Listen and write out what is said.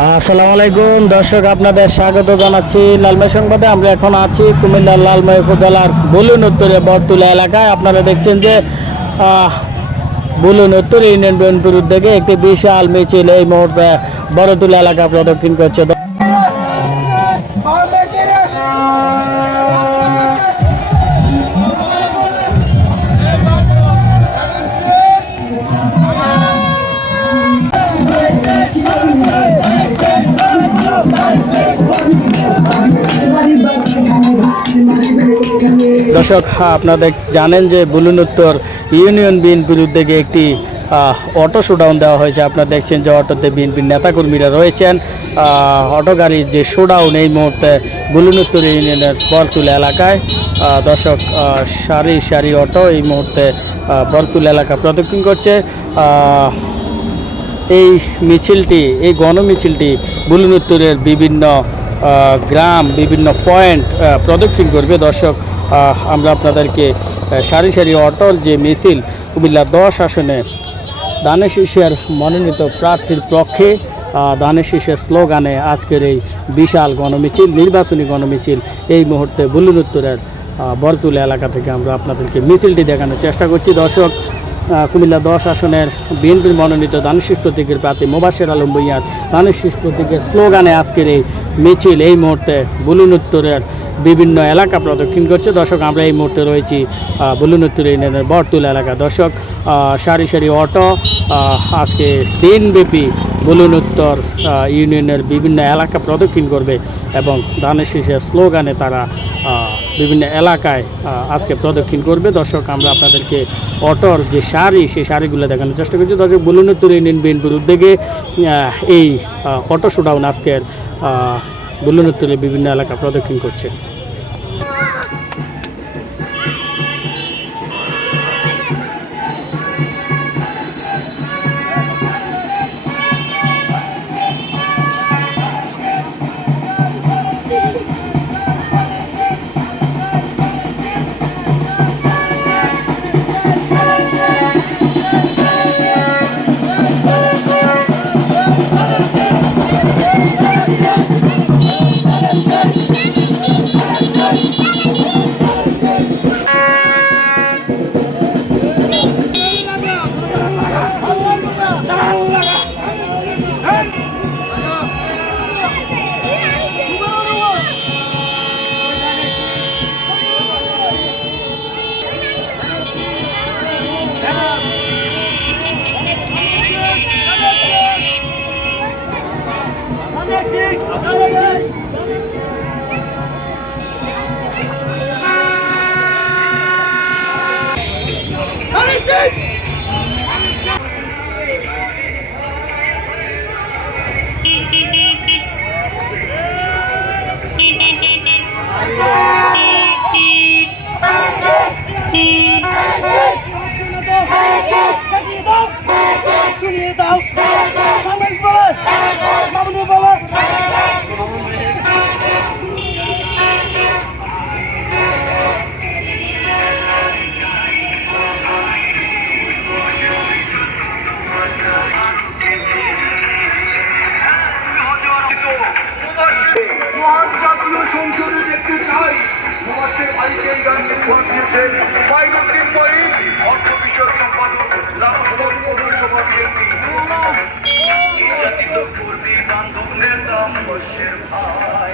আসসালামু আলাইকুম দর্শক, আপনাদের স্বাগত জানাচ্ছি লালমাই সংবাদে। আমরা এখন আছি কুমিল্লার লালমাই উপজেলার বুলুন উত্তরে বরতুলা এলাকায়। আপনারা দেখছেন যে বুলুন উত্তর ইউনিয়ন বিএনপির উদ্যোগে একটি বিশাল মিছিল এই মুহূর্তে বরতুলা এলাকা প্রদক্ষিণ করছে। দর্শক, আপনাদের জানেন যে বুলুন উত্তর ইউনিয়ন বিএনপির উদ্যোগে একটি অটো শোডাউন দেওয়া হয়েছে। আপনারা দেখছেন যে অটোতে বিএনপির নেতাকর্মীরা রয়েছেন। অটো গাড়ির যে শোডাউন এই মুহূর্তে বুলুন উত্তর ইউনিয়নের বরতুলা এলাকায়। দর্শক, সারি সারি অটো এই মুহূর্তে বরতুলা এলাকা প্রদক্ষিণ করছে। এই মিছিলটি, এই গণমিছিলটি বুলুন উত্তরের বিভিন্ন গ্রাম, বিভিন্ন পয়েন্ট প্রদক্ষিণ করবে। দর্শক, আমরা আপনাদেরকে সারি সারি অটোর যে মিছিল কুমিল্লা 10 আসনে ধানের শীষের মনোনীত প্রার্থীর পক্ষে ধানের শীষের স্লোগানে আজকের এই বিশাল গণমিছিল, নির্বাচনী গণমিছিল এই মুহূর্তে বুলুন উত্তরের বরতুলা এলাকা থেকে আমরা আপনাদেরকে মিছিলটি দেখানোর চেষ্টা করছি। দর্শক, কুমিল্লা 10 আসনের বিএনপির মনোনীত ধানের শীষ প্রতীকের প্রার্থী মোবাশ্বের আলম ভূঁইয়ার ধানের শীষ প্রতীকের স্লোগানে আজকের এই মিছিল এই মুহূর্তে বুলুন উত্তরের বিভিন্ন এলাকা প্রদক্ষিণ করছে। দর্শক, আমরা এই মুহূর্তে রয়েছি বুলুন উত্তর ইউনিয়নের বরতুলা এলাকা। দর্শক, সারি সারি অটো আজকে দিনব্যাপী বুলুন উত্তর ইউনিয়নের বিভিন্ন এলাকা প্রদক্ষিণ করবে এবং ধানের শীষের স্লোগানে তারা বিভিন্ন এলাকায় আজকে প্রদক্ষিণ করবে। দর্শক, আমরা আপনাদেরকে অটোর যে সারি, সেই সারিগুলো দেখানোর চেষ্টা করছি। দর্শক, বুলুন উত্তর ইউনিয়ন বিএনপির উদ্যোগে এই অটো শোডাউন আজকের বুলুন উত্তরের বিভিন্ন এলাকা প্রদক্ষিণ করছে। সংসদে দেখতে চাই মোবাশ্বের আলীকে এই গান নির্ভর দিয়েছেন ফাইনুদ্দিন মঈন, অর্থ বিষয়ক সম্পাদক, লালপুর পৌরসভা বিএনপি। কর্মী বান্ধব নেতা মোবাশ্বের ভাই